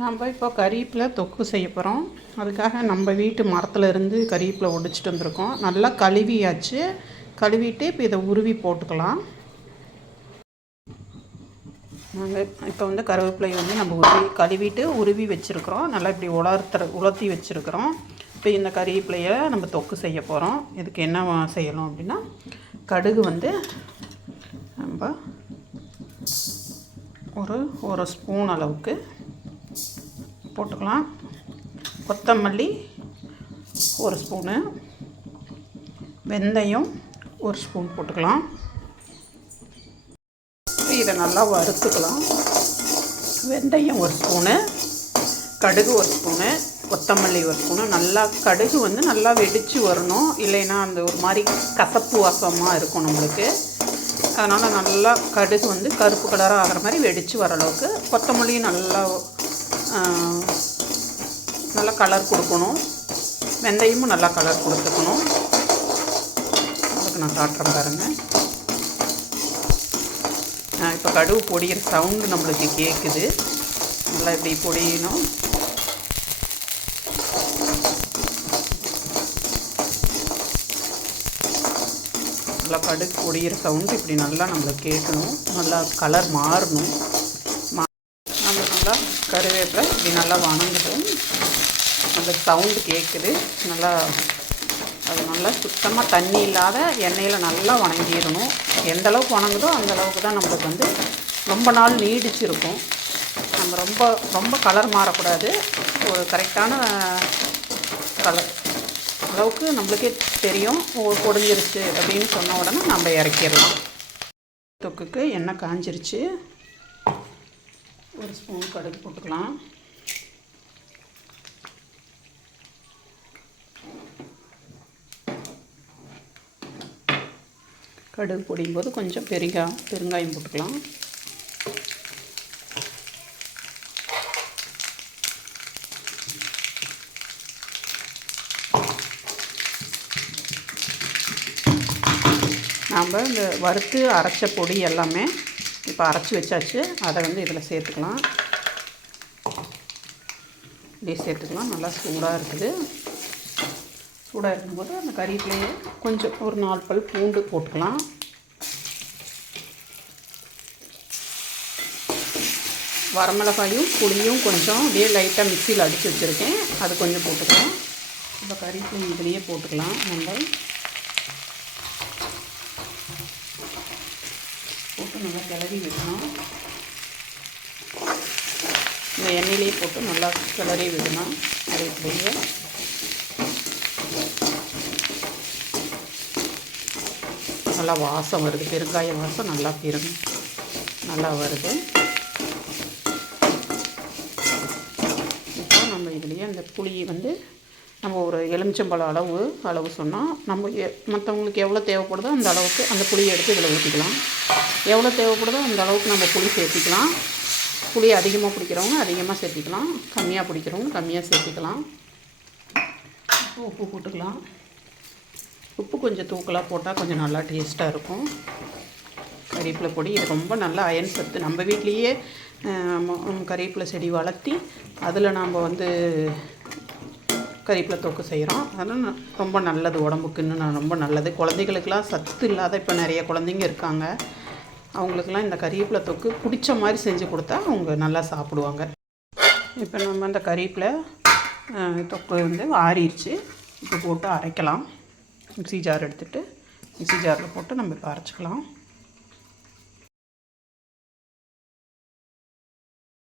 நம்ம இப்போ கறிவேப்பிலை தொக்கு செய்ய போகிறோம். அதுக்காக நம்ம வீட்டு மரத்தில் இருந்து கறிவேப்பிலை ஒடிச்சிட்டு வந்திருக்கோம். நல்லா கழுவியாச்சு. கழுவிட்டு இப்போ இதை உருவி போட்டுக்கலாம். நாங்கள் இப்போ வந்து கருவேப்பிலையை வந்து நம்ம கழுவிட்டு உருவி வச்சுருக்குறோம். நல்லா இப்படி உலர்த்தி வச்சுருக்குறோம். இப்போ இந்த கறிவேப்பிலையை நம்ம தொக்கு செய்ய போகிறோம். இதுக்கு என்ன செய்யணும் அப்படின்னா, கடுகு வந்து நம்ம ஒரு ஸ்பூன் அளவுக்கு போட்டுக்கலாம். கொத்தமல்லி ஒரு ஸ்பூனு, வெந்தயம் ஒரு ஸ்பூன் போட்டுக்கலாம். இதை நல்லா வறுத்துக்கலாம். வெந்தயம் ஒரு ஸ்பூனு, கடுகு ஒரு ஸ்பூனு, கொத்தமல்லி ஒரு ஸ்பூனு. நல்லா கடுகு வந்து நல்லா வெடித்து வரணும், இல்லைன்னா அந்த ஒரு மாதிரி கசப்பு வாசமாக இருக்கும் நம்மளுக்கு. அதனால் நல்லா கடுகு வந்து கருப்பு கலராக ஆகிற மாதிரி வெடித்து வர அளவுக்கு, கொத்தமல்லியும் நல்லா கலர் கொடுக்கணும். வெந்தயமும் நல்லா கலர் கொடுத்துக்கணும். அதுக்கு நான் காட்டுறேன் பாருங்கள். இப்போ கடுகு பொடிகிற சவுண்டு நம்மளுக்கு கேட்குது. நல்லா இப்படி பொடியணும். நல்லா கடுகு பொடிகிற சவுண்டு இப்படி நல்லா நம்மளுக்கு கேட்கணும். நல்லா கலர் மாறணும். நம்ம நல்லா கருவேப்பிலை இப்படி நல்லா வணங்கிடும். அந்த சவுண்டு கேட்குது. நல்லா அது நல்லா சுத்தமாக தண்ணி இல்லாத எண்ணெயில் நல்லா வணங்கிடணும். எந்த அளவுக்கு வணங்குதோ அந்தளவுக்கு தான் நம்மளுக்கு வந்து ரொம்ப நாள் நீடிச்சிருக்கும். நம்ம ரொம்ப கலர் மாறக்கூடாது. ஒரு கரெக்டான கலர் அளவுக்கு நம்மளுக்கே தெரியும். பொடிஞ்சிருச்சு அப்படின்னு சொன்ன உடனே நம்ம இறக்கிடலாம். தொக்குக்கு எண்ணெய் காஞ்சிருச்சு. ஒரு ஸ்பூன் கடுகு போட்டுக்கலாம். கடுகு பொடியும் போது கொஞ்சம் பெருங்காயம் போட்டுக்கலாம். நாம் இந்த வறுத்து அரைச்ச பொடி எல்லாமே இப்போ அரைச்சி வச்சாச்சு. அதை வந்து இதில் சேர்த்துக்கலாம். இப்படி சேர்த்துக்கலாம். நல்லா சூடாக இருக்குது. சூடாக இருக்கும்போது அந்த கறிவேப்பிலையை கொஞ்சம் ஒரு 4 பல் பூண்டு போட்டுக்கலாம். வரமிளகாயும் புளியும் கொஞ்சம் அப்படியே லைட்டாக மிக்சியில் அடித்து வச்சுருக்கேன். அது கொஞ்சம் போட்டுக்கலாம். இப்போ கறிவேப்பிலை இதுலேயே போட்டுக்கலாம். நம்ம போட்டு நல்லா கிளறி விடணும். இந்த எண்ணெயிலேயே போட்டு நல்லா கிளறி விடணும். கறிவேப்பிலையை நல்லா வாசம் வருது. பெருங்காய வாசம் நல்லா வருது. இப்போ நம்ம இதுலேயே அந்த புளியை வந்து நம்ம ஒரு எலுமிச்சம்பழம் அளவு சொன்னால் நம்ம மற்றவங்களுக்கு எவ்வளோ தேவைப்படுதோ அந்த அளவுக்கு அந்த புளியை எடுத்து இதில் ஊற்றிக்கலாம். எவ்வளோ தேவைப்படுதோ அந்த அளவுக்கு நம்ம புளி சேர்த்திக்கலாம். புளி அதிகமாக பிடிக்கிறவங்க அதிகமாக சேர்த்திக்கலாம், கம்மியாக பிடிக்கிறவங்க கம்மியாக சேர்த்திக்கலாம். உப்பு போட்டுக்கலாம். உப்பு கொஞ்சம் தூக்கலாக போட்டால் கொஞ்சம் நல்லா டேஸ்ட்டாக இருக்கும். கறிவேப்பிலை பொடி இது ரொம்ப நல்லா அயன் சத்து. நம்ம வீட்லேயே கறிவேப்பிலை செடி வளர்த்தி அதில் நாம் வந்து கறிவேப்பிலை தொக்கு செய்கிறோம். அதனால் ரொம்ப நல்லது உடம்புக்குன்னு ரொம்ப நல்லது. குழந்தைகளுக்கெல்லாம் சத்து இல்லாத இப்போ நிறைய குழந்தைங்க இருக்காங்க. அவங்களுக்கெல்லாம் இந்த கறிவேப்பிலை தொக்கு பிடிச்ச மாதிரி செஞ்சு கொடுத்தா அவங்க நல்லா சாப்பிடுவாங்க. இப்போ நம்ம அந்த கறிவேப்பிலை தொக்கு வந்து ஆறிடுச்சு. இப்போ போட்டு அரைக்கலாம். மிக்ஸி ஜார் எடுத்துகிட்டு மிக்ஸி ஜாரில் போட்டு நம்ம இப்போ அரைச்சிக்கலாம்.